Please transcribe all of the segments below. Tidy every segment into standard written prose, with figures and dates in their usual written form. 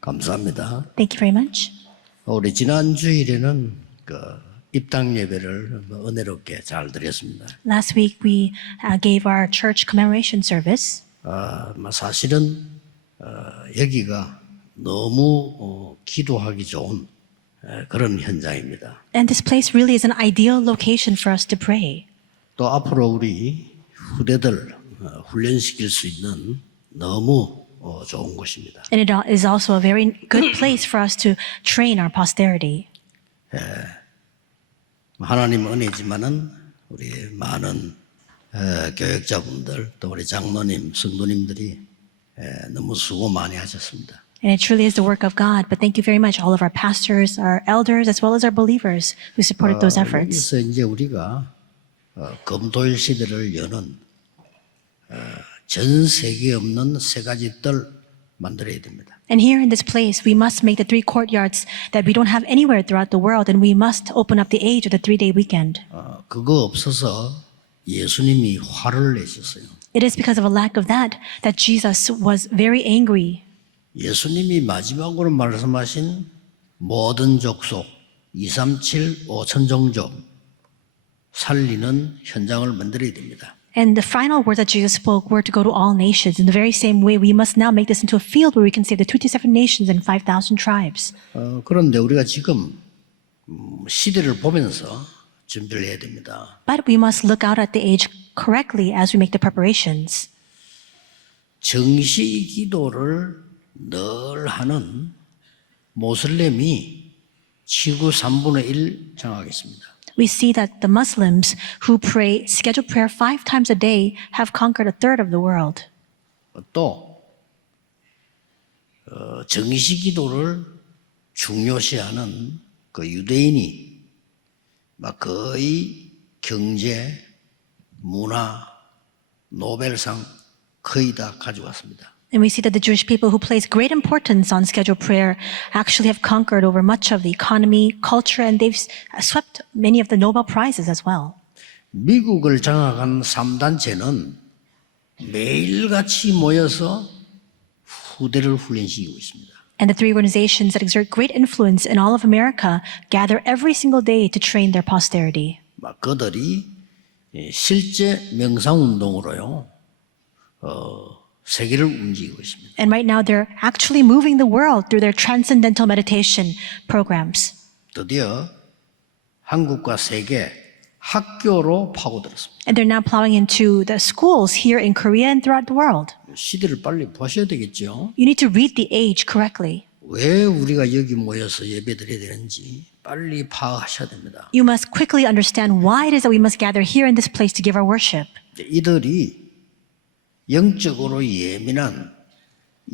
감사합니다. Thank you very much. 우리 지난 주일에는 입당 예배를 은혜롭게 잘 드렸습니다. Last week we gave our church commemoration service. 사실은 여기가 너무 기도하기 좋은 그런 현장입니다. And this place really is an ideal location for us to pray. 또 앞으로 우리 후대들 훈련시킬 수 있는 너무 좋은 곳입니다. And it is also a very good place for us to train our posterity. 하나님 은혜지만은 우리 많은 교역자분들 또 우리 장로님, 성도님들이 너무 수고 많이 하셨습니다. And it truly is the work of God. But thank you very much, all of our pastors, our elders, as well as our believers who supported those efforts. 여기서 이제 우리가 검토일 시대를 여는 전 세계에 없는 세 가지 뜰 만들어야 됩니다. And here in this place, we must make the 3 courtyards that we don't have anywhere throughout the world, and we must open up the age of the 3-day weekend. 그거 없어서 예수님이 화를 내셨어요. It is because of a lack of that Jesus was very angry. 예수님이 마지막으로 말씀하신 모든 족속 237, 5천 종족 살리는 현장을 만들어야 됩니다. And the final words that Jesus spoke were to go to all nations. In the very same way, we must now make this into a field where we can save the 227 nations and 5,000 tribes. 그런데 우리가 지금 시대를 보면서 준비를 해야 됩니다. But we must look out at the age correctly as we make the preparations. 정시 기도를 늘 하는 모슬렘이 지구 3분의 1 장악했습니다. We see that the Muslims who pray scheduled prayer 5 times a day have conquered a third of the world. 또 정시 기도를 중요시하는 그 유대인이 막 거의 경제, 문화, 노벨상 거의 다 가져왔습니다. And we see that the Jewish people who place great importance on scheduled prayer actually have conquered over much of the economy, culture, and they've swept many of the Nobel Prizes as well. 미국을 장악한 3단체는 매일같이 모여서 후대를 훈련시키고 있습니다. And the 3 organizations that exert great influence in all of America gather every single day to train their posterity. 막 그들이 실제 명상운동으로요, 세계를 움직이고 있습니다. And right now they're actually moving the world through their transcendental meditation programs. 드디어 한국과 세계 학교로 파고들었습니다. And they're now plowing into the schools here in Korea and throughout the world. 시대를 빨리 보셔야 되겠죠. You need to read the age correctly. 왜 우리가 여기 모여서 예배드려야 되는지 빨리 파악하셔야 됩니다. You must quickly understand why it is that we must gather here in this place to give our worship. 이들이 영적으로 예민한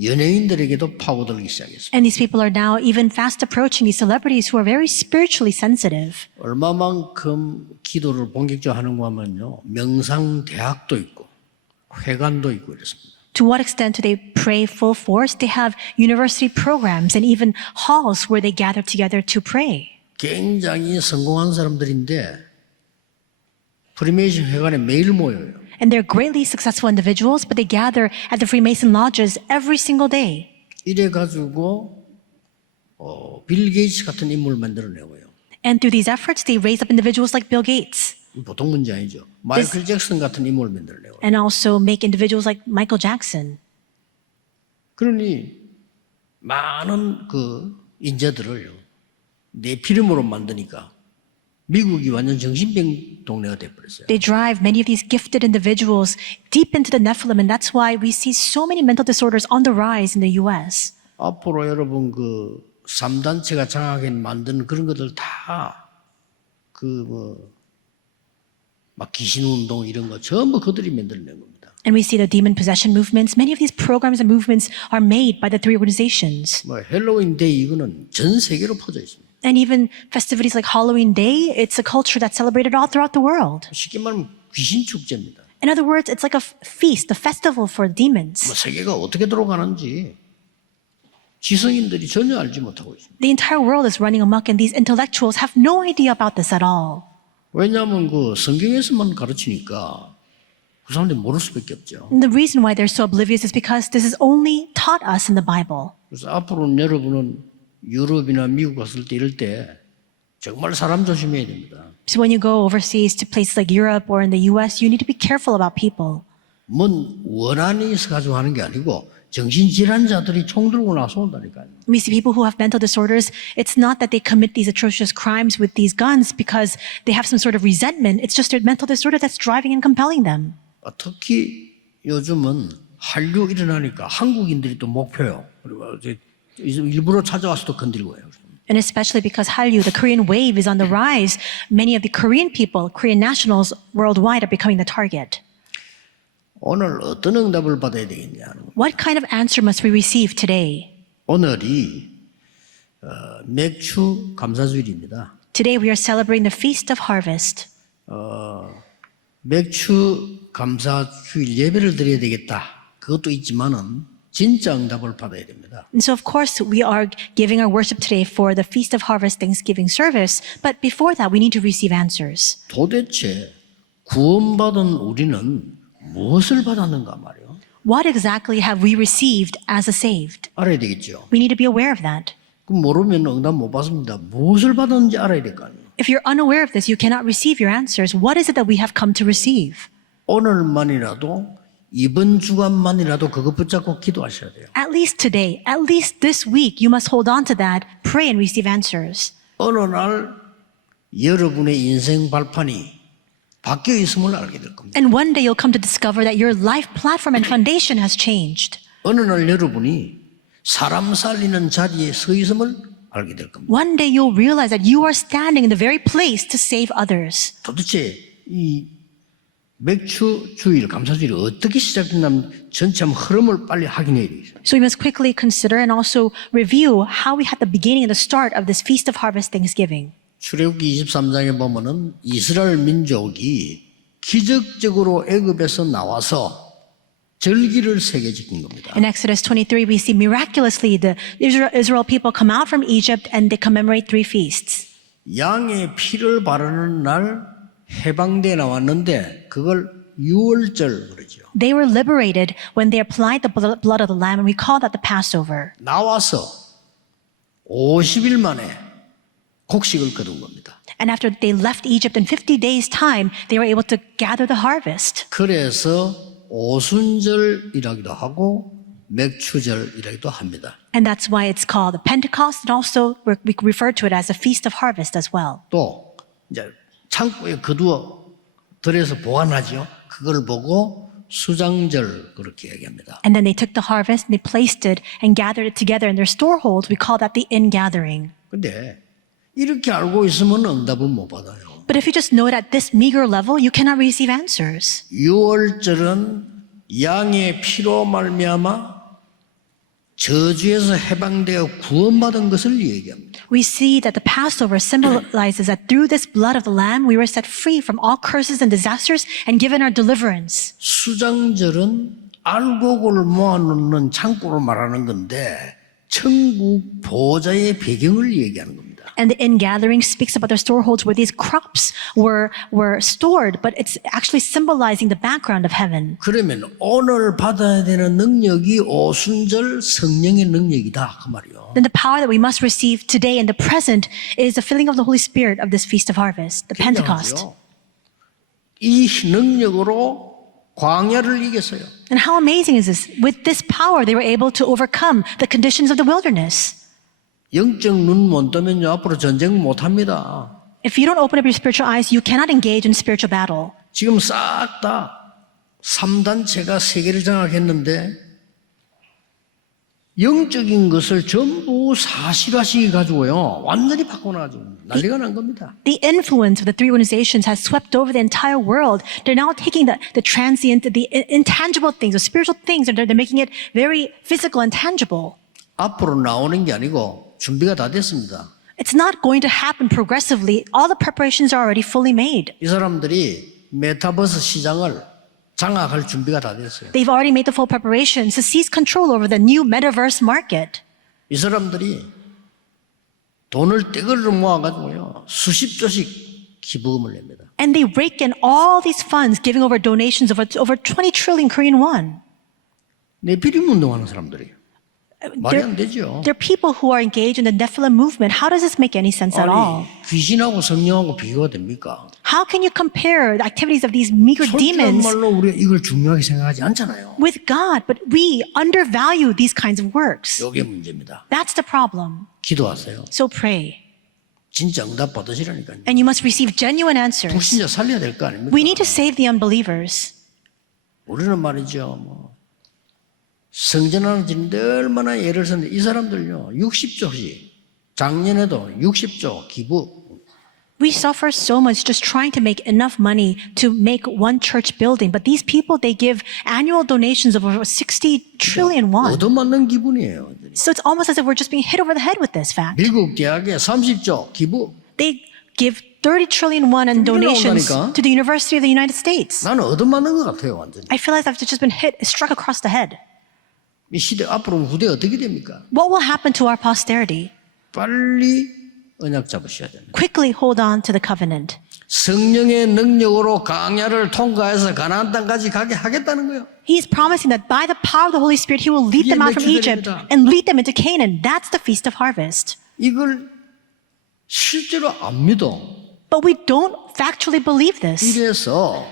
연예인들에게도 파고들기 시작했습니다. And these people are now even fast approaching these celebrities who are very spiritually sensitive. 얼마만큼 기도를 본격적으로 하는가 하면요, 명상대학도 있고 회관도 있고 이렇습니다. To what extent do they pray full force? They have university programs and even halls where they gather together to pray. 굉장히 성공한 사람들인데 프리메이션 회관에 매일 모여요. And they're greatly successful individuals, but they gather at the Freemason lodges every single day. 이래가지고 빌 게이츠 같은 인물을 만들어내고요. And through these efforts, they raise up individuals like Bill Gates 보통 문제 아니죠. 마이클 잭슨 같은 인물을 만들어내고. and also make individuals like Michael Jackson. 그러니 많은 그 인재들을 내 피름으로 만드니까 미국이 완전 정신병 동네가 돼버렸어요. They drive many of these gifted individuals deep into the Nephilim, and that's why we see so many mental disorders on the rise in the U.S. 앞으로 여러분 그 3단체가 장하게 만드는 그런 것들 다 막 귀신운동 이런 거 전부 그들이 만들어낸 겁니다. And we see the demon possession movements. Many of these programs and movements are made by the 3 organizations. 뭐 헬로윈 데이 이거는 전 세계로 퍼져 있습니다. And even festivities like Halloween Day, it's a culture that's celebrated all throughout the world. 쉽게 말하면 귀신 축제입니다. In other words, it's like a feast, a festival for demons. 뭐 세계가 어떻게 돌아가는지 지성인들이 전혀 알지 못하고 있습니다. The entire world is running amok, and these intellectuals have no idea about this at all. 왜냐하면 그 성경에서만 가르치니까 그 사람들이 모를 수밖에 없죠. And the reason why they're so oblivious is because this is only taught us in the Bible. 그래서 앞으로는 여러분은 유럽이나 미국 갔을 때 이럴 때 정말 사람 조심해야 됩니다. So when you go overseas to places like Europe or in the US, you need to be careful about people. 뭔 원한이 있어 가지고 하는 게 아니고 정신질환자들이 총 들고 나서 온다니까요. We see people who have mental disorders. It's not that they commit these atrocious crimes with these guns because they have some sort of resentment. It's just their mental disorder that's driving and compelling them. 특히 요즘은 한류 일어나니까 한국인들이 또 목표요. 그리고 이제 일부러 찾아와서 또 건들고 해요. And especially because Hallyu, the Korean wave, is on the rise, many of the Korean people, Korean nationals worldwide are becoming the target. 오늘 어떤 응답을 받아야 되겠냐. What kind of answer must we receive today? 오늘이 맥주 감사주일입니다. Today we are celebrating the Feast of Harvest. 맥주 감사주일 예배를 드려야 되겠다. 그것도 있지만은 진짜 응답을 받아야 됩니다. And so, of course, we are giving our worship today for the Feast of Harvest Thanksgiving service. But before that, we need to receive answers. 도대체 구원받은 우리는 무엇을 받았는가 말이요. What exactly have we received as a saved? 알아야 되겠죠. We need to be aware of that. 그럼 모르면 응답 못 받습니다. 무엇을 받았는지 알아야 될 거 아니에요. If you're unaware of this, you cannot receive your answers. What is it that we have come to receive? 오늘만이라도 이번 주간만이라도 그것 붙잡고 기도하셔야 돼요. At least today, at least this week, you must hold on to that, pray and receive answers. 어느 날 여러분의 인생 발판이 바뀌어 있음을 알게 될 겁니다. And one day you'll come to discover that your life platform and foundation has changed. 어느 날 여러분이 사람 살리는 자리에 서 있음을 알게 될 겁니다. One day you'll realize that you are standing in the very place to save others. 도대체 이 맥주 주일, 감사주일이 어떻게 시작됐냐면 전체 한번 흐름을 빨리 확인해야 돼요. So we must quickly consider and also review how we had the beginning and the start of this Feast of Harvest Thanksgiving. 출애굽기 23장에 보면은 이스라엘 민족이 기적적으로 애굽에서 나와서 절기를 세계 지킨 겁니다. In Exodus 23, we see miraculously the Israel people come out from Egypt and they commemorate 3 feasts. 양의 피를 바르는 날 해방돼 나왔는데 그걸 유월절 그러죠. They were liberated when they applied the blood of the lamb, and we call that the Passover. 나와서 50일 만에 곡식을 거둔 겁니다. And after they left Egypt in 50 days' time, they were able to gather the harvest. 그래서 오순절이라기도 하고 맥주절이라기도 합니다. And that's why it's called the Pentecost, and also we refer to it as a Feast of Harvest as well. 또 이제 창고에 거두어 들여서 보관하죠. 그걸 보고 수장절 그렇게 얘기합니다. And then they took the harvest and they placed it and gathered it together in their storeholds. We call that the ingathering. 근데 이렇게 알고 있으면 응답은 못 받아요. But if you just know it at this meager level, you cannot receive answers. 유월절은 양의 피로 말미암아 저주에서 해방되어 구원받은 것을 얘기합니다. We see that the Passover symbolizes that through this blood of the Lamb, we were set free from all curses and disasters and given our deliverance. 수장절은 알곡을 모아놓는 창고를 말하는 건데 천국 보좌의 배경을 얘기하는 겁니다. And the ingathering speaks about their storeholds where these crops were stored, but it's actually symbolizing the background of heaven. 그러면 오늘 받아야 되는 능력이 오순절 성령의 능력이다 그 말이요. Then the power that we must receive today in the present is the filling of the Holy Spirit of this Feast of Harvest, the Pentecost. 굉장하죠. 이 능력으로 광야를 이겼어요. And how amazing is this? With this power, they were able to overcome the conditions of the wilderness. 영적 눈 못 뜨면요 앞으로 전쟁 못 합니다. If you don't open up your spiritual eyes, you cannot engage in spiritual battle. 지금 싹 다 3단체가 세계를 장악했는데 영적인 것을 전부 사실화시켜 가지고요 완전히 바꿔놔가지고 난리가 난 겁니다. The influence of the 3 organizations has swept over the entire world. They're now taking the transient, the intangible things, the spiritual things, and they're making it very physical and tangible. 앞으로 나오는 게 아니고 준비가 다 됐습니다. It's not going to happen progressively. All the preparations are already fully made. 이 사람들이 메타버스 시장을 장악할 준비가 다 됐어요. They've already made the full preparations to seize control over the new metaverse market. 이 사람들이 돈을 떼거리로 모아가지고요 수십 조씩 기부금을 냅니다. And they rake in all these funds, giving over donations of over 20 trillion Korean won. 내 비림 운동하는 사람들이 말이 안 되죠. There are people who are engaged in the Nephilim movement. How does this make any sense at all? 아니, 귀신하고 성령하고 비교가 됩니까? How can you compare the activities of these meager 솔직한 demons 말로 우리가 이걸 중요하게 생각하지 않잖아요. with God? But we undervalue these kinds of works. 이게 문제입니다. That's the problem. 기도하세요. So pray. 진짜 응답 받으시라니까요. And you must receive genuine answers. 불신자 살려야 될 거 아닙니까? We need to save the unbelievers. 우리는 말이죠. 성전하는 짓는데 얼마나 예를 썼는데 이 사람들요 60조씩 작년에도 60조 기부. We suffer so much just trying to make enough money to make one church building. But these people, they give annual donations of over 60 trillion won. 얻어맞는 기분이에요. So it's almost as if we're just being hit over the head with this fact. 미국 대학에 30조 기부. They give 30 trillion won in donations 나온다니까? to the University of the United States. 나는 얻어맞는 것 같아요, 완전히. I feel like I've just been struck across the head. 이 시대 앞으로 후대 어떻게 됩니까? What will happen to our posterity? 빨리 언약 잡으셔야 됩니다. Quickly hold on to the covenant. 성령의 능력으로 강야를 통과해서 가나안 땅까지 가게 하겠다는 거예요. He's promising that by the power of the Holy Spirit, He will lead them out from Egypt and lead them into Canaan. That's the Feast of Harvest. 이걸 실제로 안 믿어. But we don't factually believe this. 이래서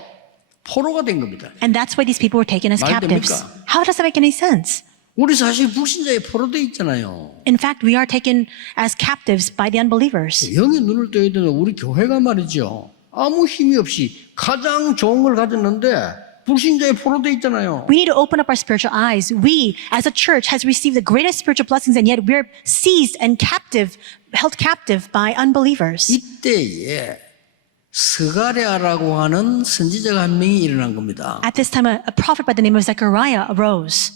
포로가 된 겁니다. And that's why these people were taken as 말 captives. 됩니까? How does that make any sense? 우리 사실 불신자에 포로돼 있잖아요. In fact, we are taken as captives by the unbelievers. 영의 눈을 떠야 되는 우리 교회가 말이죠. 아무 힘이 없이 가장 좋은 걸 가졌는데 불신자에 포로돼 있잖아요. We need to open up our spiritual eyes. We, as a church, has received the greatest spiritual blessings, and yet we're seized and captive, held captive by unbelievers. 이때에 스가랴라고 하는 선지자가 한 명이 일어난 겁니다. At this time, a prophet by the name of Zechariah arose,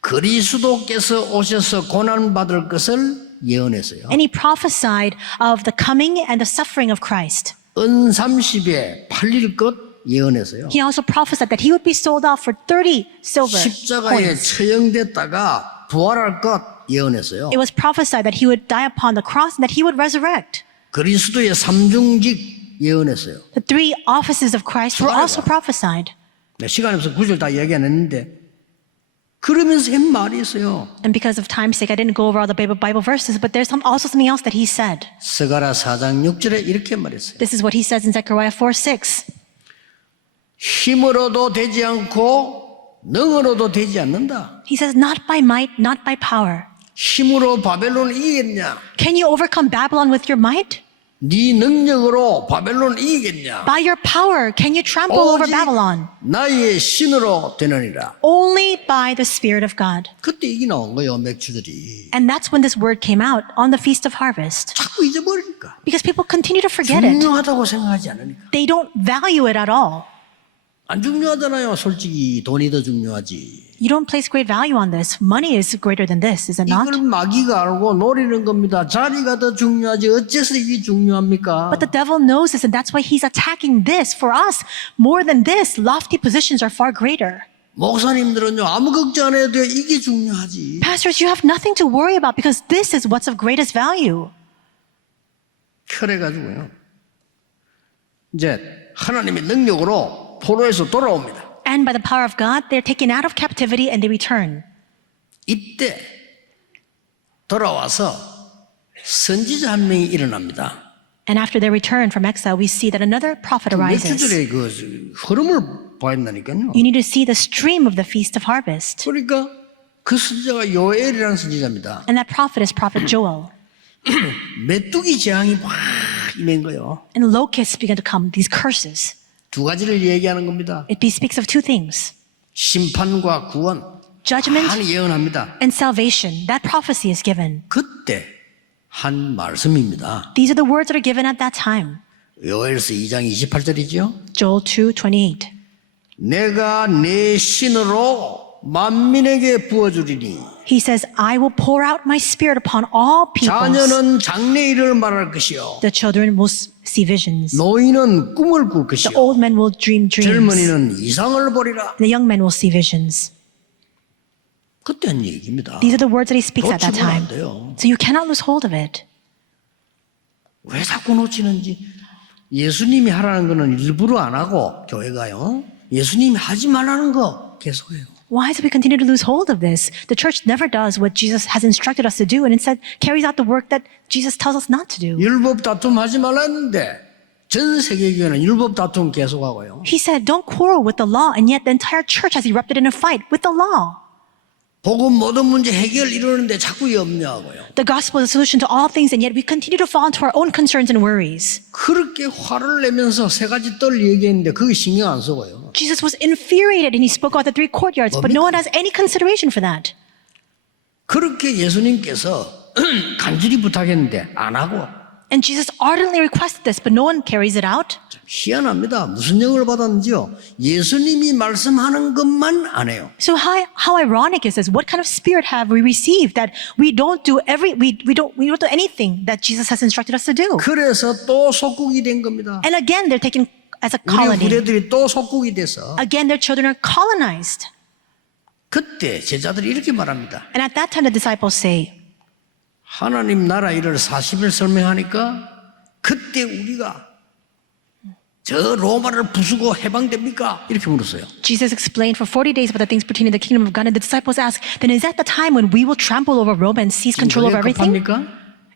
그리스도께서 오셔서 고난받을 것을 예언했어요. and he prophesied of the coming and the suffering of Christ. 은 30에 팔릴 것 예언했어요. He also prophesied that he would be sold off for 30 silver 십자가에 coins. 처형됐다가 부활할 것 예언했어요. It was prophesied that he would die upon the cross and that he would resurrect. 그리스도의 삼중직 예언했어요. The three offices of Christ were also prophesied. 시간이 없어서 구절 다 얘기 안 했는데 그러면서 한 말이 있어요. And because of time's sake, I didn't go over all the Bible verses, but there's also something else that he said. 스가랴 4장 6절에 이렇게 말했어요. This is what he says in Zechariah 4:6. 힘으로도 되지 않고 능으로도 되지 않는다. He says, not by might, not by power. 힘으로 바벨론을 이기겠냐? Can you overcome Babylon with your might? 네 능력으로 바벨론을 이기겠냐? By your power, can you trample over 오직 Babylon? 나의 신으로 되느니라. Only by the Spirit of God. 그때 이게 나온 거예요, 맥주들이. And that's when this word came out on the Feast of Harvest. 자꾸 잊어버리니까. Because people continue to forget it. 중요하다고 생각하지 않으니까. They don't value it at all. 안 중요하잖아요, 솔직히. 돈이 더 중요하지. You don't place great value on this. Money is greater than this, is it not? 이걸 마귀가 알고 노리는 겁니다. 자리가 더 중요하지. 어째서 이게 중요합니까? But the devil knows this, and that's why he's attacking this. For us, more than this, lofty positions are far greater. 목사님들은요, 아무 걱정 안 해도 돼요. 이게 중요하지. Pastors, you have nothing to worry about because this is what's of greatest value. 그래가지고요. 이제 하나님의 능력으로 포로에서 돌아옵니다. And by the power of God, they're taken out of captivity and they return. 이때 돌아와서 선지자 한 명이 일어납니다. And after their return from exile, we see that another prophet 몇 arises. 주절에 그 흐름을 봐야 된다니까요. You need to see the stream of the Feast of Harvest. 그러니까 그 선지자가 요엘이라는 선지자입니다. And that prophet is Prophet Joel. 메뚜기 재앙이 막 임한 거예요. And locusts began to come, these curses. 두 가지를 얘기하는 겁니다. It speaks of two things. 심판과 구원. Judgment 많이 예언합니다. and salvation. That prophecy is given. 그때 한 말씀입니다. These are the words that are given at that time. 요엘서 2장 28절이죠. Joel 2:28. 내가 내 신으로 만민에게 부어주리니 He says, I will pour out my spirit upon all peoples. 자녀는 장래일을 말할 것이요 The children will see visions. 노인은 꿈을 꿀 The 것이요 old men will dream dreams. 젊은이는 이상을 보리라. The young men will see visions. 그때 한 얘기입니다. These are the words that he speaks at that 놓치면 안 time. 돼요. So you cannot lose hold of it. 왜 자꾸 놓치는지 예수님이 하라는 거는 일부러 안 하고 교회가요. 예수님이 하지 말라는 거 계속해요. Why do we continue to lose hold of this? The church never does what Jesus has instructed us to do and instead carries out the work that Jesus tells us not to do. 율법 다툼 하지 말랐는데 전 세계 교회는 율법 다툼 계속하고요. He said, don't quarrel with the law, and yet the entire church has erupted in a fight with the law. 복음 모든 문제 해결 이러는데 자꾸 염려하고요. The gospel is the solution to all things, and yet we continue to fall into our own concerns and worries. 그렇게 화를 내면서 세 가지 뜰 얘기했는데 그게 신경 안 쓰고요. Jesus was infuriated and he spoke about the three courtyards, but no one has any consideration for that. 그렇게 예수님께서 간절히 부탁했는데 안 하고 And Jesus ardently requested this, but no one carries it out. 희한합니다. 무슨 영을 받았는지요. 예수님이 말씀하는 것만 안 해요. So how ironic is this? What kind of spirit have we received that we don't do we don't do anything that Jesus has instructed us to do? 그래서 또 속국이 된 겁니다. And again, they're taken as a 우리 colony. 후대들이 또 속국이 돼서 Again, their children are colonized. 그때 제자들이 이렇게 말합니다. And at that time, the disciples say, 하나님 나라 일을 40일 설명하니까 그때 우리가 저 로마를 부수고 해방됩니까? 이렇게 물었어요. Jesus explained for 40 days about the things pertaining to the kingdom of God. And the disciples asked, then is that the time when we will trample over Rome and seize control over everything? 급합니까?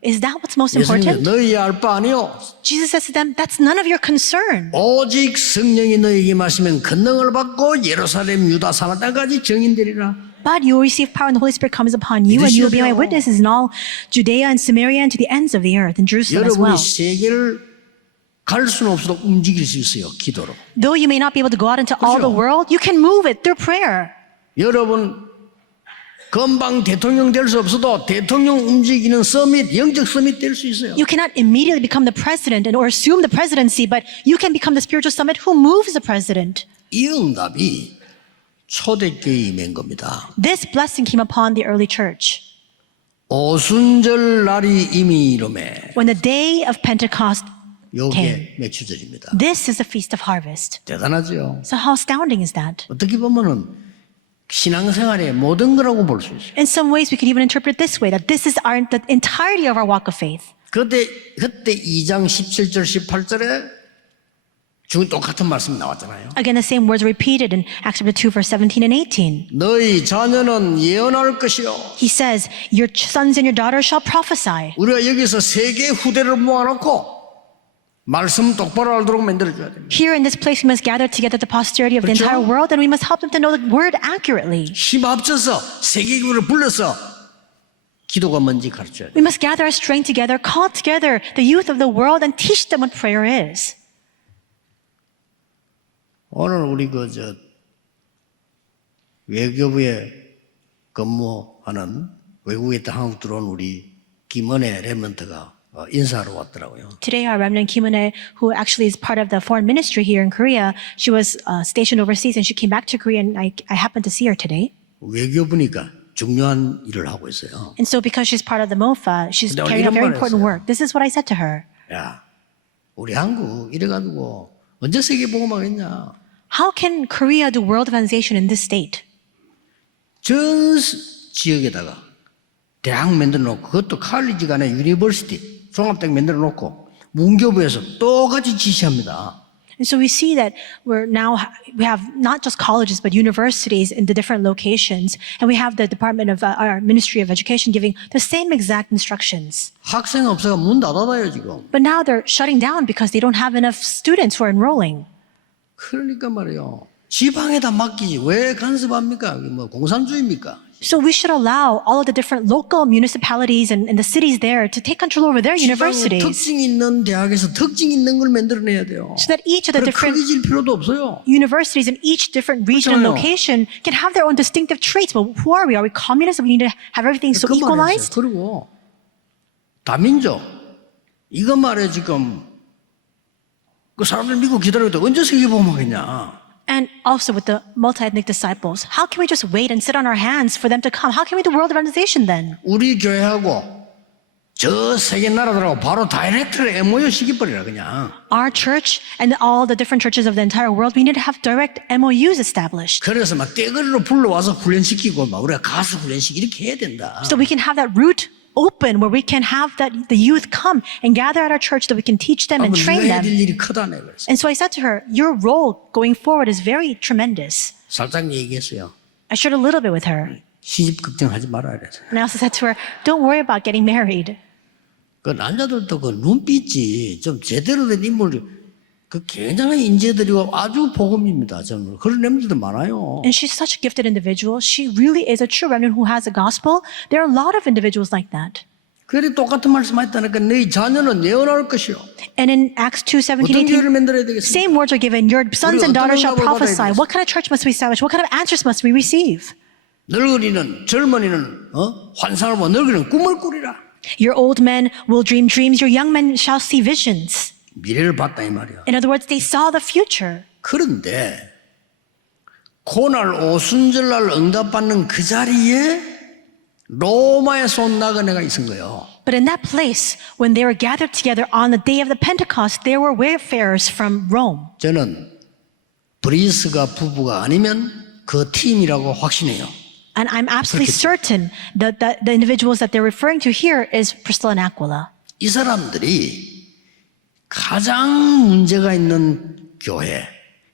Is that what's most 예수님이 important? 너희 알 바 아니요. Jesus says to them, that's none of your concern. 오직 성령이 너희에게 마시면 권능을 받고 예루살렘 유다 사마 땅까지 증인되리라. But you will receive power and the Holy Spirit comes upon you, and you will be my witnesses in all Judea and Samaria and to the ends of the earth, and Jerusalem as well. 여러분이 세계를 갈 수는 없어도 움직일 수 있어요. 기도로. Though you may not be able to go out into all the world, you can move it through prayer. 여러분 금방 대통령 될 수 없어도 대통령 움직이는 서밋, 영적 서밋 될 수 있어요. You cannot immediately become the president or assume the presidency, but you can become the spiritual summit who moves the president. 이 응답이 초대교회에 임한 겁니다. This blessing came upon the early church. 오순절 날이 이미 이름에 When the day of Pentecost came, 요게 매추절입니다. this is the feast of harvest. 대단하죠. So how astounding is that? 어떻게 보면은 신앙생활의 모든 거라고 볼 수 있어요. In some ways, we could even interpret it this way, that this is the entirety of our walk of faith. 그때 2장 17절 18절에 중 똑같은 말씀이 나왔잖아요. Again, the same words are repeated in Acts chapter 2, verse 17 and 18. 너희 자녀는 예언할 것이요. He says, your sons and your daughters shall prophesy. 우리가 여기서 세계 후대를 모아놓고 말씀 똑바로 알도록 만들어줘야 됩니다. Here in this place, we must gather together the posterity of the 그렇죠? entire world, and we must help them to know the word accurately. 힘 합쳐서 세계교회를 불러서 기도가 뭔지 가르쳐야 돼요. We must gather our strength together, call together the youth of the world, and teach them what prayer is. 오늘 우리 외교부에 근무하는 외국에 있다 한국 들어온 우리 김은혜 랩런트가 인사하러 왔더라고요. Today, our remnant Kimone, who actually is part of the foreign ministry here in Korea, she was stationed overseas and she came back to Korea, and I happened to see her today. 외교부니까 중요한 일을 하고 있어요. And so because she's part of the MOFA, she's 근데 carrying out very 이런 말을 important 했어요. work. This is what I said to her. 야, 우리 한국 이래가지고 언제 세계 복음하겠냐? How can Korea do world evangelization in this state? 전 지역에다가 대학 만들어 놓고 그것도 칼리지가 아니라 유니버시티 종합대학 만들어 놓고 문교부에서 똑같이 지시합니다. And so we see that we have not just colleges, but universities in the different locations. And we have the Department of our Ministry of Education giving the same exact instructions. 학생 없어가 문 닫아놔요 지금. But now they're shutting down because they don't have enough students who are enrolling. 그러니까 말이에요. 지방에다 맡기지 왜 간섭합니까? 뭐 공산주의입니까? So we should allow all of the different local municipalities and the cities there to take control over their 지방에 universities. 특징 있는 대학에서 특징 있는 걸 만들어내야 돼요. So that each of the 그래 different 크게 질 필요도 없어요. universities in each different region and 그렇잖아요. location can have their own distinctive traits. But who are we? Are we communists? We need to have everything so 그 말이었어요. equalized? 그리고 다민족 이거 말해 지금 그 사람들 믿고 기다려도 언제 세계 복음하겠냐? And also with the multi-ethnic disciples, how can we just wait and sit on our hands for them to come? How can we do world evangelization then? 우리 교회하고 저 세계 나라들하고 바로 다이렉트로 MOU 시켜버리라 그냥. Our church and all the different churches of the entire world, we need to have direct MOUs established. 그래서 막 떼거리로 불러와서 훈련시키고 막 우리가 가수 훈련시키고 이렇게 해야 된다. So we can have that root open where we can have the youth come and gather at our church that we can teach them and 네가 train 해야 될 them. 일이 크다네 그랬어. And so I said to her, your role going forward is very tremendous. 살짝 얘기했어요. I shared a little bit with her. 시집 걱정하지 말아야 돼. And I also said to her, don't worry about getting married. 그 남자들도 그 눈빛이 좀 제대로 된 인물, 그 굉장한 인재들이고 아주 복음입니다. 저는 그런 애들도 많아요. And she's such a gifted individual. She really is a true remnant who has a gospel. There are a lot of individuals like that. 그래 똑같은 말씀하셨다니까 너희 자녀는 예언할 것이요. And in Acts 2:17, 어떤 교회를 만들어야 되겠습니까? same words are given. Your sons and daughters shall prophesy. What kind of church must we establish? What kind of answers must we receive? 늙은이는 젊은이는 환상을 보고 늙은이는 꿈을 꾸리라. Your old men will dream dreams. Your young men shall see visions. 미래를 봤다 이 말이야. In other words, they saw the future. 그런데 고날 오순절날 응답받는 그 자리에 로마에서 온 나그네가 있은 거예요. But in that place, when they were gathered together on the day of the Pentecost, there were wayfarers from Rome. 저는 브리스가 부부가 아니면 그 팀이라고 확신해요. And I'm absolutely certain that the individuals that they're referring to here is Priscilla and Aquila. 이 사람들이 가장 문제가 있는 교회,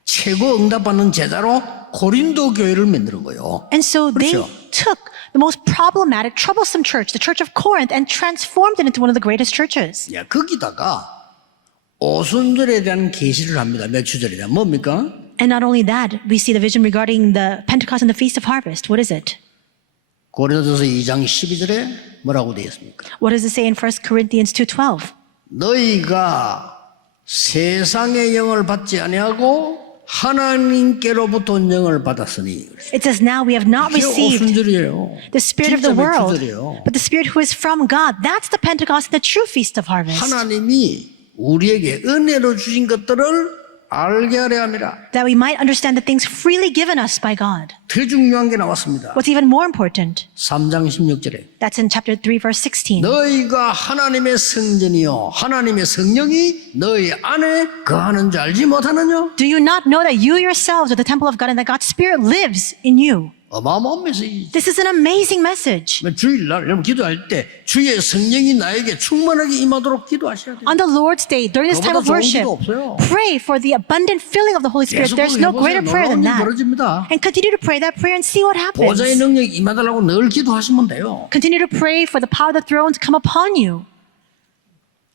최고 응답받는 제자로 고린도 교회를 만드는 거예요. And so they 그렇죠. took the most problematic, troublesome church, the church of Corinth, and transformed it into one of the greatest churches. 야, 거기다가 오순절에 대한 계시를 합니다. 맥주절에 대한 뭡니까? And not only that, we see the vision regarding the Pentecost and the Feast of Harvest. What is it? 고린도서 2장 12절에 뭐라고 되어 있습니까? What does it say in 1 Corinthians 2:12? 너희가 세상의 영을 받지 아니하고 하나님께로부터 온 영을 받았으니. It says, now we have not 이게 received 오순절이에요. the spirit of the 진짜 world, 맥주절이에요. but the spirit who is from God. That's the Pentecost, the true Feast of Harvest. 하나님이 우리에게 은혜로 주신 것들을 알게 하려 함이라. That we might understand the things freely given us by God. 더 중요한 게 나왔습니다. What's even more important? 3장 16절에 That's in chapter 3, verse 16. 너희가 하나님의 성전이요 하나님의 성령이 너희 안에 거하는 줄 알지 못하느냐? Do you not know that you yourselves are the temple of God and that God's Spirit lives in you? 어마어마한 메시지. This is an amazing message. 주일날 여러분 기도할 때 주의 성령이 나에게 충만하게 임하도록 기도하셔야 돼요. On the Lord's day, during this time of 그거보다 좋은 worship, 기도 없어요. pray for the abundant filling of the Holy Spirit. 계속 There's no 해보세요. greater prayer than 놀라운 일이 that. 벌어집니다. And continue to pray that prayer and see what 보좌의 happens. 능력이 임하달라고 늘 기도하시면 돼요. Continue to pray for the power of the throne to come upon you.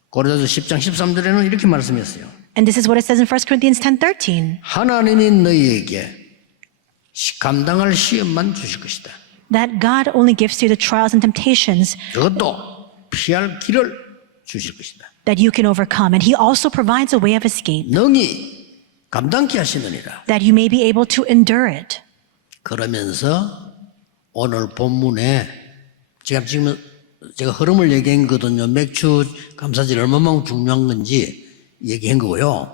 고린도서 10장 13절에는 이렇게 말씀했어요. And this is what it says in 1 Corinthians 10:13. 하나님이 너희에게 감당할 시험만 주실 것이다. That God only gives you the trials and temptations 그것도 피할 길을 주실 것이다. that you can overcome. And He also provides a way of escape 능히 감당케 하시느니라. that you may be able to endure it. 그러면서 오늘 본문에 지금 제가 흐름을 얘기한 거거든요. 맥주 감사절이 얼마나 중요한 건지 얘기한 거고요.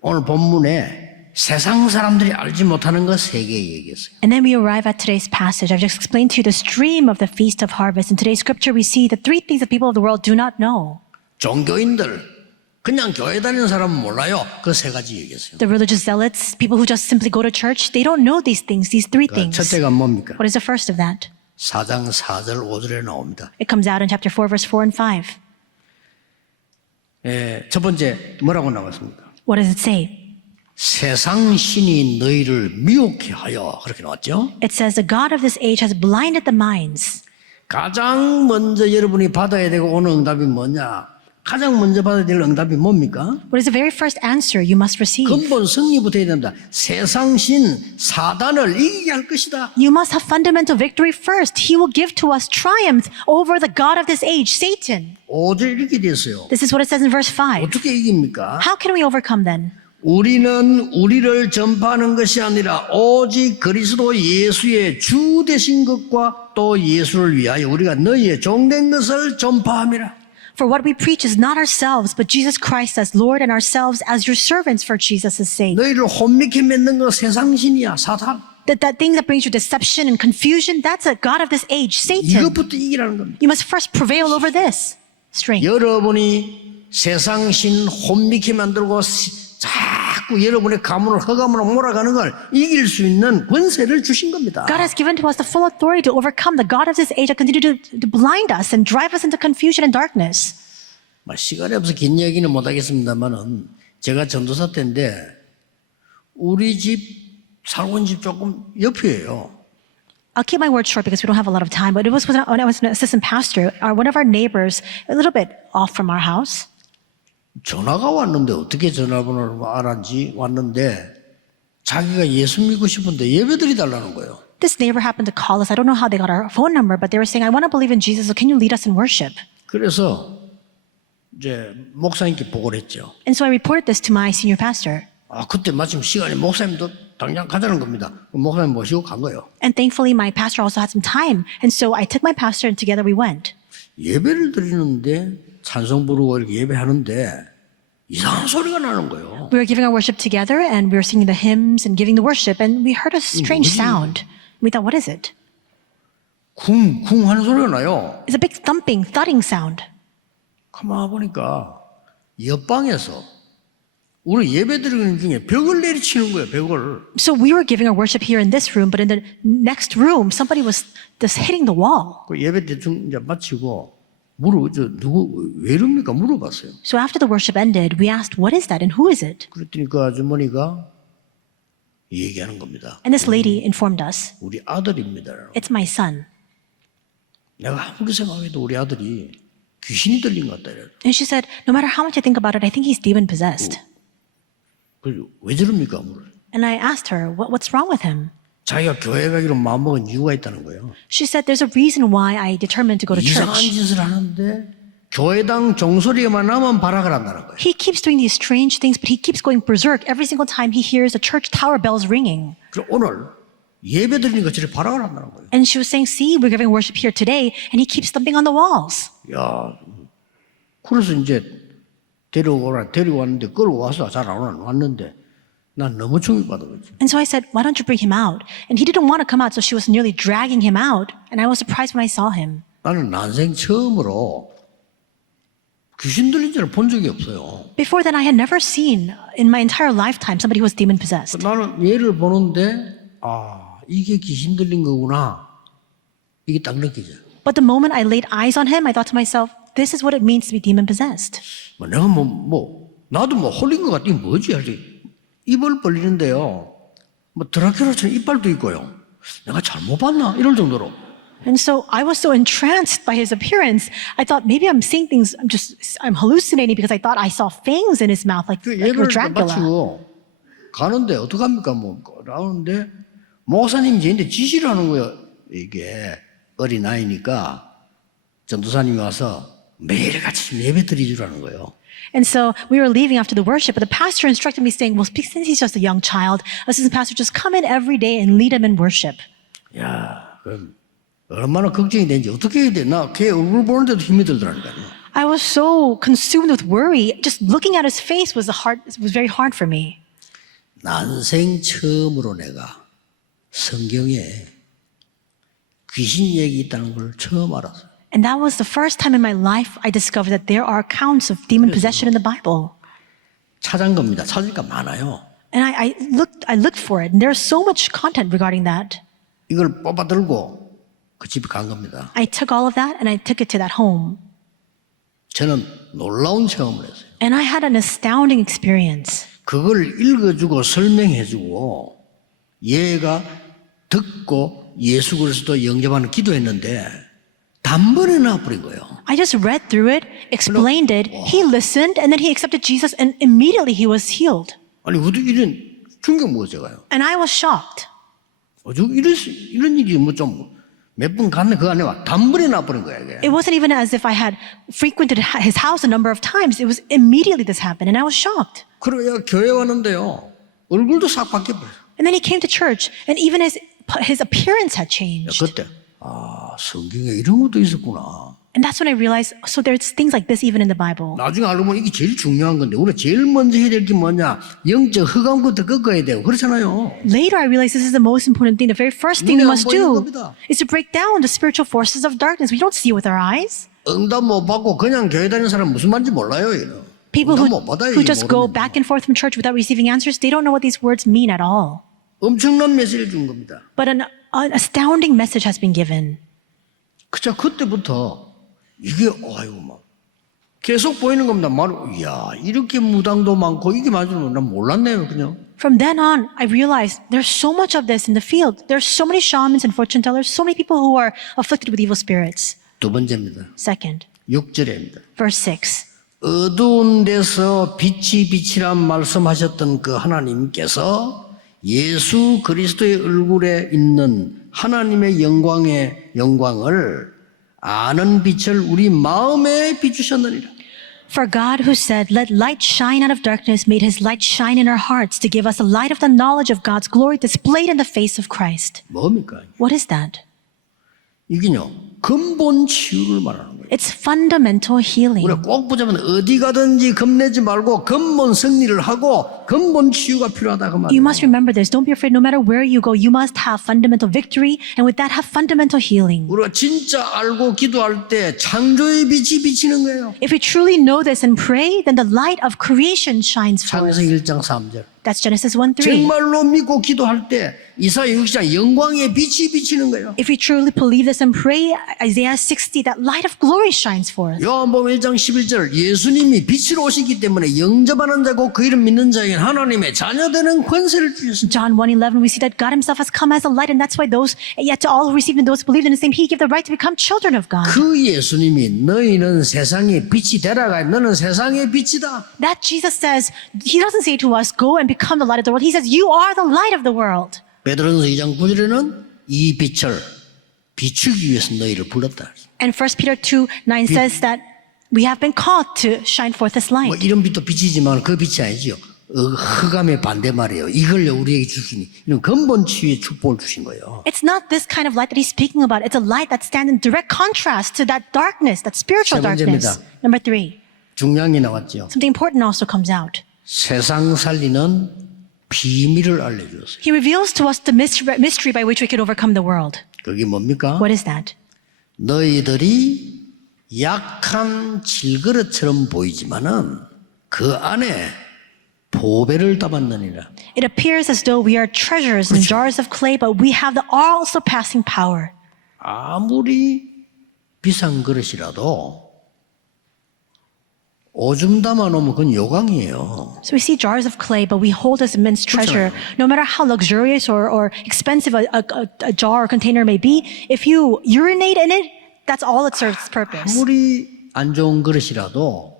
오늘 본문에 세상 사람들이 알지 못하는 거 세 개 얘기했어요. And then we arrive at today's passage. I've just explained to you the stream of the Feast of Harvest. In today's scripture, we see the three things that people of the world do not know. 종교인들, 그냥 교회 다니는 사람은 몰라요. 그 세 가지 얘기했어요. The religious zealots, people who just simply go to church, they don't know these things, these three things. 첫째가 뭡니까? What is the first of that? 4장 4절 5절에 나옵니다. It comes out in chapter 4, verse 4 and 5. 첫 번째 뭐라고 나왔습니까? What does it say? 세상 신이 너희를 미혹해 하여 그렇게 나왔죠. It says, the God of this age has blinded the minds. 가장 먼저 여러분이 받아야 되고 오는 응답이 뭐냐? 가장 먼저 받아야 될 응답이 뭡니까? What is the very first answer you must receive? 근본 승리부터 해야 됩니다. 세상 신 사단을 이기게 할 것이다. You must have fundamental victory first. He will give to us triumph over the God of this age, Satan. 5절 이렇게 됐어요. This is what it says in verse 5. 어떻게 이깁니까? How can we overcome then? 우리는 우리를 전파하는 것이 아니라 오직 그리스도 예수의 주 되신 것과 또 예수를 위하여 우리가 너희의 종된 것을 전파함이라. For what we preach is not ourselves, but Jesus Christ as Lord and ourselves as your servants for Jesus' sake. 너희를 혼미케 만든 거 세상신이야, 사탄. That thing that brings you deception and confusion, that's a God of this age, Satan. 이것부터 이기라는 겁니다. You must first prevail over this strength. 여러분이 세상신 혼미케 만들고 자꾸 자꾸 여러분의 가문을 흑암으로 몰아가는 걸 이길 수 있는 권세를 주신 겁니다. God has given to us the full authority to overcome the God of this age that continue to blind us and drive us into confusion and darkness. 시간이 없어서 긴 얘기는 못하겠습니다만은 제가 전도사 때인데 우리 집 살고 있는 집 조금 옆이에요. I'll keep my words short because we don't have a lot of time, but it was when I was an assistant pastor, one of our neighbors, a little bit off from our house. 전화가 왔는데 어떻게 전화번호를 알았는지 왔는데 자기가 예수 믿고 싶은데 예배드리 달라는 거예요. This neighbor happened to call us. I don't know how they got our phone number, but they were saying, I want to believe in Jesus, so can you lead us in worship? 그래서 이제 목사님께 보고를 했죠. And so I reported this to my senior pastor. 그때 마침 시간이 목사님도 당장 가자는 겁니다. 목사님 모시고 간 거예요. And thankfully, my pastor also had some time. And so I took my pastor and together we went. 예배를 드리는데 찬송 부르고 이렇게 예배하는데 이상한 소리가 나는 거예요. We were giving our worship together and we were singing the hymns and giving the worship and we heard a strange sound. We thought, what is it? 쿵쿵 하는 소리가 나요. It's a big thumping, thudding sound. 가만 보니까 옆방에서 우리 예배 드리는 중에 벽을 내리치는 거예요. 벽을. So we were giving our worship here in this room, but in the next room, somebody was just hitting the wall. 그 예배 대충 이제 마치고 누구 왜 이럽니까 물어봤어요. So after the worship ended, we asked, what is that and who is it? 그랬더니 그 아주머니가 얘기하는 겁니다. And this lady informed us, 우리 아들입니다. it's my son. 내가 아무리 생각해도 우리 아들이 귀신이 들린 것 같다. And she said, no matter how much I think about it, I think he's demon possessed. 그래서 왜 저럽니까? And I asked her, what's wrong with him? 자기가 교회 가기로 마음먹은 이유가 있다는 거예요. She said, there's a reason why I determined to go to 이상한 church. 짓을 하는데 교회당 종소리만 나면 발악을 한다는 거예요. He keeps doing these strange things, but he keeps going berserk every single time he hears the church tower bells ringing. 그래서 오늘 예배 드리는 것처럼 발악을 한다는 거예요. And she was saying, see, we're giving worship here today, and he keeps thumping on the walls. 야, 그래서 이제 데리고 왔는데 끌고 와서 잘 안 왔는데 난 너무 충격받은 거지. And so I said, why don't you bring him out? And he didn't want to come out, so she was nearly dragging him out. And I was surprised when I saw him. 나는 난생 처음으로 귀신 들린 자를 본 적이 없어요. Before then, I had never seen in my entire lifetime somebody who was demon possessed. 나는 얘를 보는데 이게 귀신 들린 거구나. 이게 딱 느껴져요. But the moment I laid eyes on him, I thought to myself, this is what it means to be demon possessed. 내가 나도 홀린 것 같더니 뭐지? 하지. 입을 벌리는데요. 드라큘라처럼 이빨도 있고요. 내가 잘못 봤나? 이럴 정도로. And so I was so entranced by his appearance, I thought maybe I'm seeing things, I'm hallucinating because I thought I saw fangs in his mouth like 예배를 Dracula. 마치고 가는데 어떡합니까? 나오는데 목사님이 저한테 지시를 하는 거예요. 이게 어린아이니까 전도사님이 와서 매일같이 예배 드리주라는 거예요. And so we were leaving after the worship, but the pastor instructed me saying, well, since he's just a young child, assistant pastor, just come in every day and lead him in worship. 야, 그럼 얼마나 걱정이 되는지 어떻게 해야 돼? 나 걔 얼굴 보는데도 힘이 들더라니까요. I was so consumed with worry. Just looking at his face was very hard for me. 난생 처음으로 내가 성경에 귀신 얘기 있다는 걸 처음 알았어요. And that was the first time in my life I discovered that there are accounts of demon possession in the Bible. 찾은 겁니다. 찾으니까 많아요. And I looked for it, and there's so much content regarding that. 이걸 뽑아 들고 그 집에 간 겁니다. I took all of that and I took it to that home. 저는 놀라운 체험을 했어요. And I had an astounding experience. 그걸 읽어주고 설명해주고 얘가 듣고 예수 그리스도 영접하는 기도했는데 단번에 나와버린 거예요. I just read through it, explained it, he listened, and then he accepted Jesus, and immediately he was healed. 아니 어떻게 이런 충격 먹었어요. And I was shocked. 이런 일이 좀 몇 번 갔네 그 안에 와 단번에 나와버린 거야 이게. It wasn't even as if I had frequented his house a number of times. It was immediately this happened, and I was shocked. 그러고 교회 왔는데요. 얼굴도 싹 바뀌어버려요. And then he came to church, and even his appearance had changed. 그때 성경에 이런 것도 있었구나. And that's when I realized, so there's things like this even in the Bible. 나중에 알고 보면 이게 제일 중요한 건데 우리가 제일 먼저 해야 될 게 뭐냐 영적 흑암부터 꺾어야 돼요. 그렇잖아요. Later, I realized this is the most important thing. The very first thing we 눈에 안 must 보이는 do 겁니다. is to break down the spiritual forces of darkness. We don't see it with our eyes. 응답 못 받고 그냥 교회 다니는 사람 무슨 말인지 몰라요. 이거. People 나 못 받아요, who just go 모르면. back and forth from church without receiving answers, they don't know what these words mean at all. 엄청난 메시지를 준 겁니다. But an astounding message has been given. 그자 그때부터 이게 아이고 막 계속 보이는 겁니다. 이야 이렇게 무당도 많고 이게 맞으면 난 몰랐네요 그냥. From then on, I realized there's so much of this in the field. There's so many shamans and fortune tellers, so many people who are afflicted with evil spirits. 두 번째입니다. Second, 6절입니다. verse 6. 어두운 데서 빛이 빛이란 말씀하셨던 그 하나님께서 예수 그리스도의 얼굴에 있는 하나님의 영광을 아는 빛을 우리 마음에 비추셨느니라. For God who said, let light shine out of darkness, made his light shine in our hearts to give us the light of the knowledge of God's glory displayed in the face of Christ. 뭡니까? What is that? 이게요 근본 치유를 말하는 거예요. It's fundamental healing. 우리가 꼭 보자면 어디 가든지 겁내지 말고 근본 승리를 하고 근본 치유가 필요하다 그 You 말이에요. must remember this. Don't be afraid. No matter where you go, you must have fundamental victory, and with that, have fundamental healing. 우리가 진짜 알고 기도할 때 창조의 빛이 비치는 거예요. If we truly know this and pray, then the light of creation shines forth. 창세기 1장 3절. That's Genesis 1:3. 정말로 믿고 기도할 때 이사야 6장 영광의 빛이 비치는 거예요. If we truly believe this and pray, Isaiah 60, that light of glory shines forth. 요한복음 1장 11절 예수님이 빛으로 오시기 때문에 영접하는 자고 그 이름 믿는 자에게 하나님의 자녀되는 권세를 주셨습니다. John 1:11, we see that God himself has come as a light, and that's why yet to all who received and those who believed in his name, he gave the right to become children of God. 그 예수님이 너희는 세상의 빛이 되라가 너는 세상의 빛이다. That Jesus says, he doesn't say to us, go and become the light of the world. He says, you are the light of the world. 베드로전서 2장 9절에는 이 빛을 비추기 위해서 너희를 불렀다. And 1 Peter 2:9 says that we have been called to shine forth this 뭐 light. 이런 빛도 빛이지만 그 빛이 아니죠. 흑암의 반대말이에요. 이걸요 우리에게 주시니 이런 근본 치유의 축복을 주신 거예요. It's not this kind of light that he's speaking about. It's a light that stands in direct contrast to that darkness, that spiritual 세 번째입니다. darkness. Number 3, 중요한 게 나왔죠. something important also comes out. 세상 살리는 비밀을 알려주었어요. He reveals to us the mystery by which we could overcome the world. 그게 뭡니까? What is that? 너희들이 약한 질그릇처럼 보이지만은 그 안에 보배를 담았느니라. It appears as though we are treasures in jars of clay, but we have the all-surpassing power. 아무리 비싼 그릇이라도 오줌 담아 놓으면 그건 요강이에요. So we see jars of clay, but we hold this immense treasure. No matter how luxurious or expensive a jar or container may be, if you urinate in it, that's all it serves its purpose. 아무리 안 좋은 그릇이라도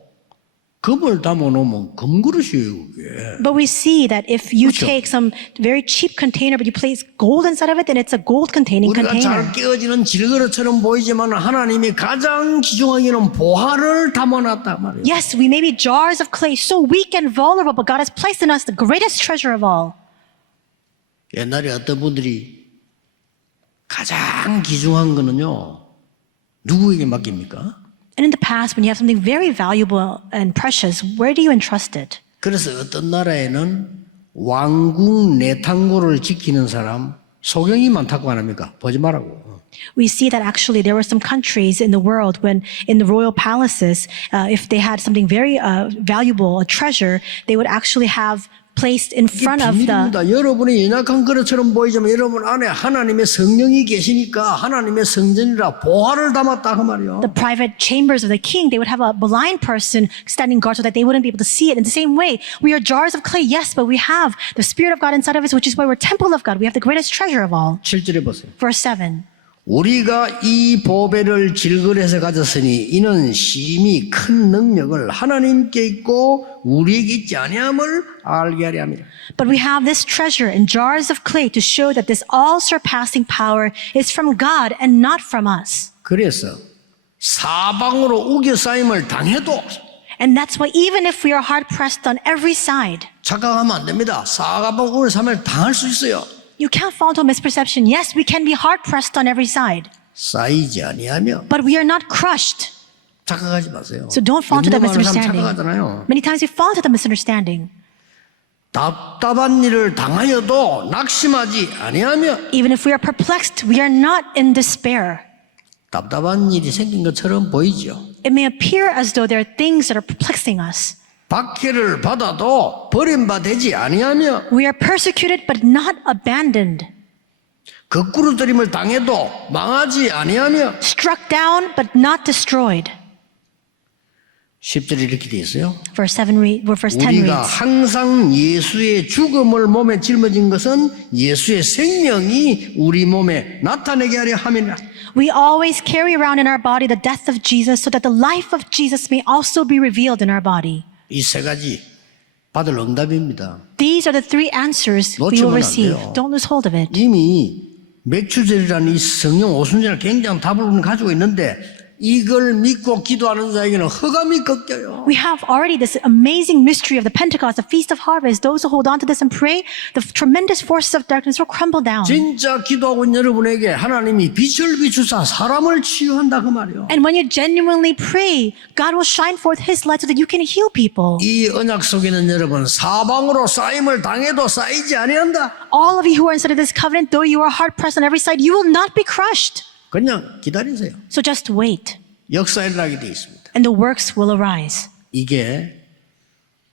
금을 담아 놓으면 금그릇이에요 그게. But we see that if you 그렇죠. take some very cheap container, but you place gold inside of it, then it's a gold-containing 우리가 container. 잘 깨어지는 질그릇처럼 보이지만 하나님이 가장 귀중하기는 보화를 담아놨단 말이에요. Yes, we may be jars of clay, so weak and vulnerable, but God has placed in us the greatest treasure of all. 옛날에 어떤 분들이 가장 귀중한 거는요 누구에게 맡깁니까? And in the past, when you have something very valuable and precious, where do you entrust it? 그래서 어떤 나라에는 왕궁 내탕고를 지키는 사람 소경이 많다고 안 합니까? 보지 말라고. We see that actually there were some countries in the world when in the royal palaces, if they had something very valuable, a treasure, they would actually have placed in 이게 front of the 비밀입니다. 여러분이 연약한 그릇처럼 보이지만 여러분 안에 하나님의 성령이 계시니까 하나님의 성전이라 보화를 담았다 그 말이요. the private chambers of the king. They would have a blind person standing guard so that they wouldn't be able to see it. In the same way, we are jars of clay, yes, but we have the Spirit of God inside of us, which is why we're temple of God. We have the greatest treasure of all. 7절에 보세요. Verse 7. 우리가 이 보배를 질그릇에 가졌으니 이는 심히 큰 능력을 하나님께 있고 우리에게 있지 아니함을 알게 하려 함이라. But we have this treasure in jars of clay to show that this all-surpassing power is from God and not from us. 그래서 사방으로 우겨싸임을 당해도 And that's why even if we are hard-pressed on every side, 착각하면 안 됩니다. 사방으로 우겨싸임을 당할 수 있어요. you can't fall into a misperception. Yes, we can be hard-pressed on every side, 쌓이지 아니하며 but we are not crushed. 착각하지 마세요. So don't fall into that 믿음 많은 사람 misunderstanding. 착각하잖아요. Many times we fall into the misunderstanding. 답답한 일을 당하여도 낙심하지 아니하며 Even if we are perplexed, we are not in despair. 답답한 일이 생긴 것처럼 보이죠. It may appear as though there are things that are perplexing us. 박해를 받아도 버림받지 아니하며 We are persecuted but not abandoned, 거꾸로 들임을 당해도 망하지 아니하며 struck down but not destroyed. 10절에 이렇게 돼 있어요. Verse 10 우리가 reads, 항상 예수의 죽음을 몸에 짊어진 것은 예수의 생명이 우리 몸에 나타내게 하려 함이라. We always carry around in our body the death of Jesus so that the life of Jesus may also be revealed in our body. 이 세 가지 받을 응답입니다. These are the three answers we 놓치면 will 안 receive. 돼요. Don't lose hold of it. 이미 맥추절이라는 이 성령 오순절을 굉장히 답을 우리는 가지고 있는데 이걸 믿고 기도하는 자에게는 흑암이 꺾여요. We have already this amazing mystery of the Pentecost, the Feast of Harvest. Those who hold on to this and pray, the tremendous forces of darkness will crumble down. 진짜 기도하고 있는 여러분에게 하나님이 빛을 비추사 사람을 치유한다 그 말이에요. And when you genuinely pray, God will shine forth His light so that you can heal people. 이 언약 속에 있는 여러분 사방으로 쌓임을 당해도 쌓이지 아니한다. All of you who are inside of this covenant, though you are hard pressed on every side, you will not be crushed. 그냥 기다리세요. So just wait, 역사 일어나게 되어 있습니다. and the works will arise. 이게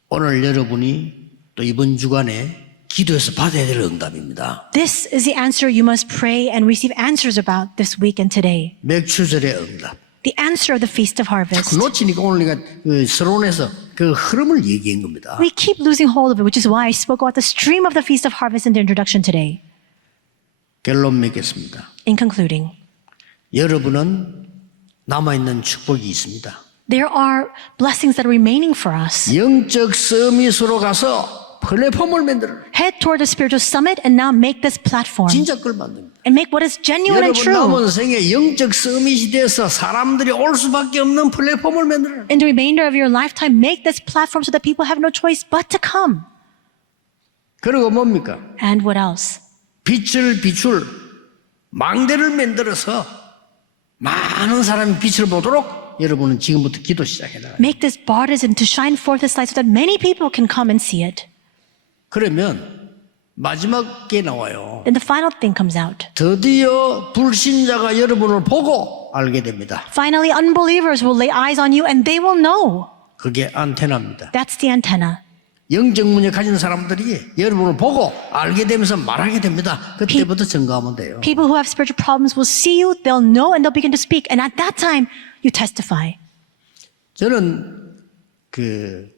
오늘 여러분이 또 이번 주간에 기도해서 받아야 될 응답입니다. This is the answer you must pray and receive answers about this week and today. 맥추절의 응답. The answer of the Feast of Harvest. 놓치니까 오늘 내가 그 서론에서 그 흐름을 얘기한 겁니다. We keep losing hold of it, which is why I spoke about the stream of the Feast of Harvest in the introduction today. 결론 맺겠습니다. In concluding, 여러분은 남아있는 축복이 있습니다. there are blessings that are remaining for us. 영적 서밋으로 가서 플랫폼을 만들어. Head toward the spiritual summit and now make this platform 진짜 걸 만듭니다. and make what is genuine and 여러분 true. 남은 생에 영적 서밋이 돼서 사람들이 올 수밖에 없는 플랫폼을 만들어. In the remainder of your lifetime, make this platform so that people have no choice but to come. 그리고 뭡니까? And what else? 빛을 비출 망대를 만들어서 많은 사람이 빛을 보도록 여러분은 지금부터 기도 시작해라. Make this partisan to shine forth His light so that many people can come and see it. 그러면 마지막에 나와요. Then the final thing comes out. 드디어 불신자가 여러분을 보고 알게 됩니다. Finally, unbelievers will lay eyes on you and they will know. 그게 안테나입니다. That's the antenna. 영적 문제 가진 사람들이 여러분을 보고 알게 되면서 말하게 됩니다. 그때부터 증거하면 돼요. People who have spiritual problems will see you, they'll know, and they'll begin to speak. And at that time, you testify. 저는 그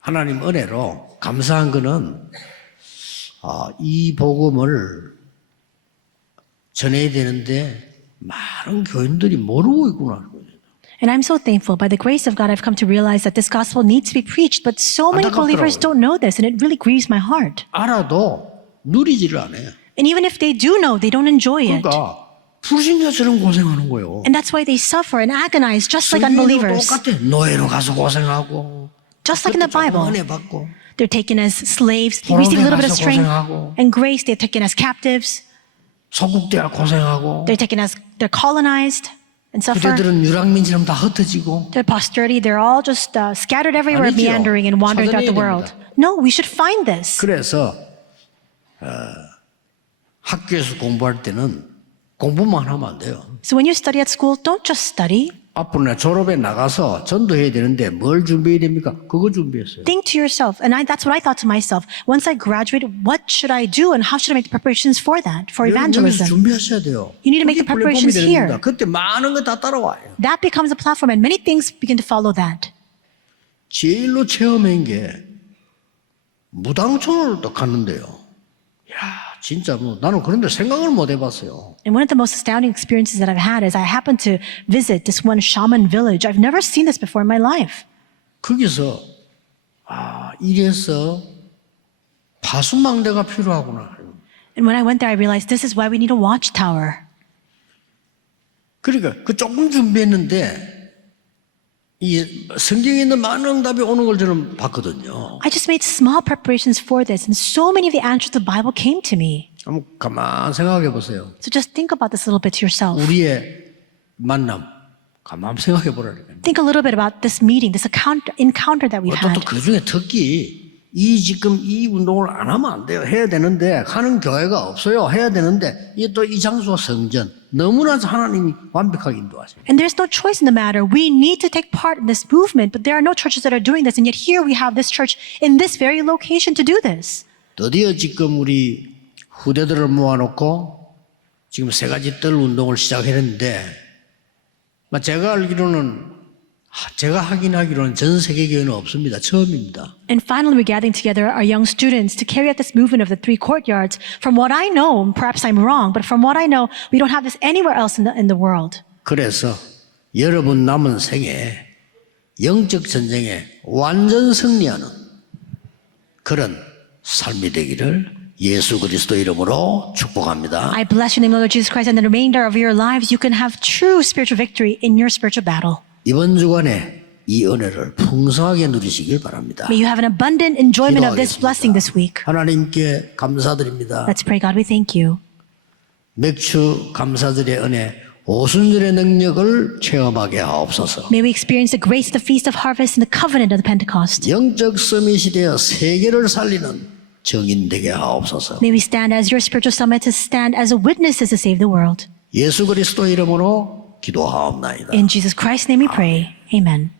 하나님 은혜로 감사한 거는 이 복음을 전해야 되는데 많은 교인들이 모르고 있구나. And I'm so thankful. By the grace of God, I've come to realize that this gospel needs to be preached, but so many believers don't know this, and it really grieves my heart. 알아도 누리지를 않아요. And even if they do know, they don't enjoy it. 그러니까 불신자처럼 고생하는 거예요. And that's why they suffer and agonize just like 성경도 unbelievers. 똑같아. 노예로 가서 고생하고 Just like in the Bible. 은혜 받고 They're taken as slaves, they receive a little bit of strength 고생하고. and grace. They're taken as captives. 소국대가 고생하고 They're colonized and suffer. 그들은 유랑민처럼 다 흩어지고 Their posterity, they're all just scattered everywhere, 아니죠. meandering and wandering throughout the 찾아내야 world. 됩니다. No, we should find this. 그래서 학교에서 공부할 때는 공부만 하면 안 돼요. So when you study at school, don't just study. 앞으로 내 졸업에 나가서 전도해야 되는데 뭘 준비해야 됩니까? 그거 준비했어요. Think to yourself, and that's what I thought to myself. Once I graduate, what should I do and how should I make the preparations for that, for 여러분 여기서 evangelism? 준비하셔야 돼요. You need to make 그게 the preparations 플랫폼이 되는 here. 겁니다. 그때 많은 거 다 따라와요. That becomes a platform, and many things begin to follow that. 제일로 체험한 게 무당촌을 또 갔는데요. 야, 진짜 뭐 나는 그런데 생각을 못 해봤어요. And one of the most astounding experiences that I've had is I happened to visit this one shaman village. I've never seen this before in my life. 거기서 이래서 파수망대가 필요하구나. And when I went there, I realized this is why we need a watchtower. 그러니까 그 조금 준비했는데 이 성경에 있는 많은 응답이 오는 걸 저는 봤거든요. I just made small preparations for this, and so many of the answers of the Bible came to me. 한번 가만 생각해 보세요. So just think about this a little bit to yourself. 우리의 만남 가만 생각해 보라니까요. Think a little bit about this meeting, this encounter that we've 또 had. 그 중에 특히 지금 이 운동을 안 하면 안 돼요. 해야 되는데 하는 교회가 없어요. 해야 되는데 이 장소가 성전. 너무나 하나님이 완벽하게 인도하세요. And there's no choice in the matter. We need to take part in this movement, but there are no churches that are doing this. And yet here we have this church in this very location to do this. 드디어 지금 우리 후대들을 모아놓고 지금 3가지 뜰 운동을 시작했는데 제가 알기로는 제가 확인하기로는 전 세계 교회는 없습니다. 처음입니다. And finally, we're gathering together our young students to carry out this movement of the 3 courtyards. From what I know, perhaps I'm wrong, but from what I know, we don't have this anywhere else in the world. 그래서 여러분 남은 생에 영적 전쟁에 완전 승리하는 그런 삶이 되기를 예수 그리스도 이름으로 축복합니다. I bless your name, Lord Jesus Christ, and the remainder of your lives, you can have true spiritual victory in your spiritual battle. 이번 주간에 이 은혜를 풍성하게 누리시길 바랍니다. May you have an abundant enjoyment of this blessing this week. 하나님께 감사드립니다. Let's pray, God, we thank you. 맥주 감사들의 은혜, 오순절의 능력을 체험하게 하옵소서. May we experience the grace of the Feast of Harvest and the covenant of the Pentecost. 영적 서밋이 되어 세계를 살리는 정인 되게 하옵소서. May we stand as your spiritual summit to stand as a witnesses to save the world. 예수 그리스도 이름으로 기도하옵나이다. In Jesus Christ's name we pray. Amen.